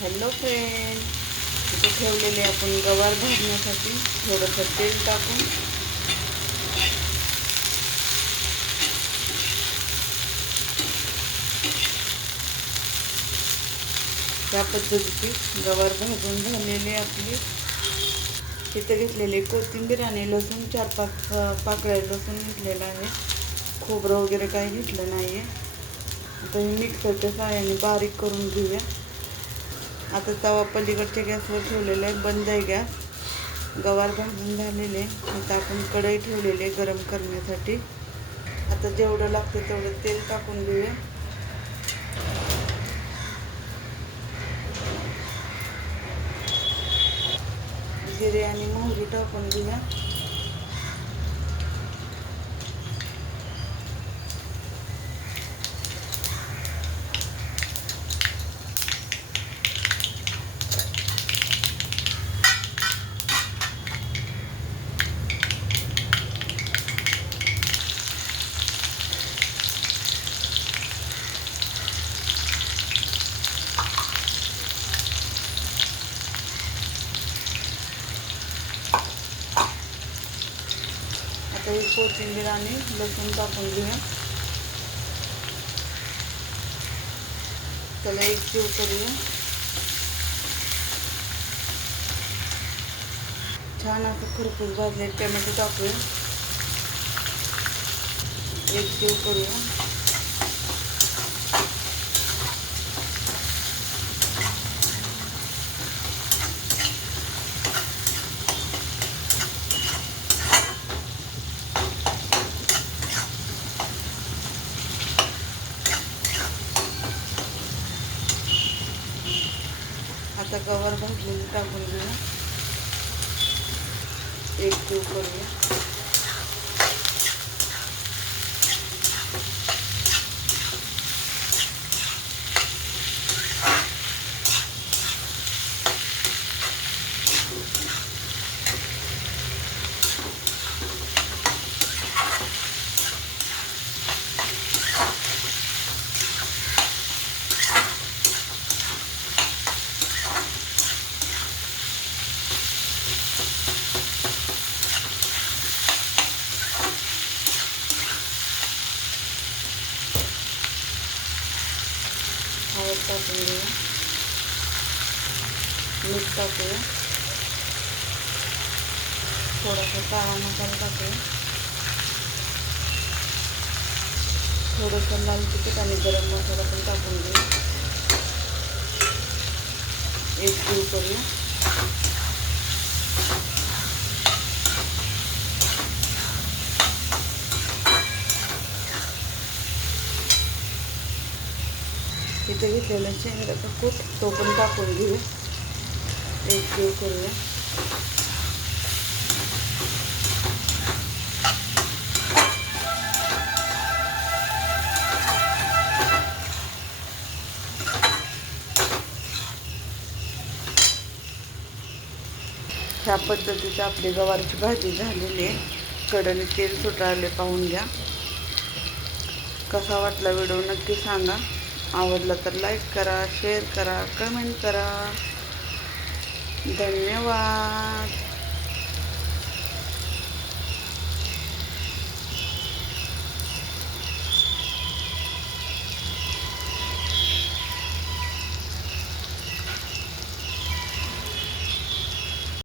Hello friend, इथे ठेवलेले आपण गवार भाजण्यासाठी थोडंसं तेल टाकून त्या पद्धतीची गवार भाजून झालेली आपली. तिथे घेतलेली कोथिंबीर आणि लसूण 4-5 पाकळ्या लसूण घेतलेला आहे. खोबरं वगैरे काही घेतलं नाही आहे. आता हे मिक्सरच्या साहाय्याने बारीक करून घेऊया. आता तवा पलीकडच्या गॅसवर ठेवलेला आहे, बंद आहे गॅस. गवार भाजून झालेले. आता आपण कढई ठेवलेली आहे गरम करण्यासाठी. आता जेवढं लागतं तेवढं तेल टाकून घेऊया. जिरे आणि मोहरी टाकून घेऊया. आता ही कोथिंबीर आणि लसूण टाकून घेऊया. त्याला एकजीव करूया. छान असं खरपूस भाजले टोमॅटो टाकूया. एकजीव करूया. आता गवार भाजलेली टाकून घेऊया. एकजीव करूया. हळद टाकून घेऊया. मीठ टाकूया. थोडासा काळा मसाला टाकूया. थोडंसं लाल तिखट आणि गरम मसाला पण टाकून घेऊ. एकजीव करूया. इथे घेतलेला शेंगाचा कूट तो पण टाकून घेऊ. एकजीव करूया. ह्या पद्धतीची आपली गवारची भाजी झालेली आहे. कढईने तेल सुटायले पाहून घ्या. कसा वाटला व्हिडिओ नक्की सांगा. आवडला तर लाईक करा, शेअर करा, कमेंट करा. धन्यवाद.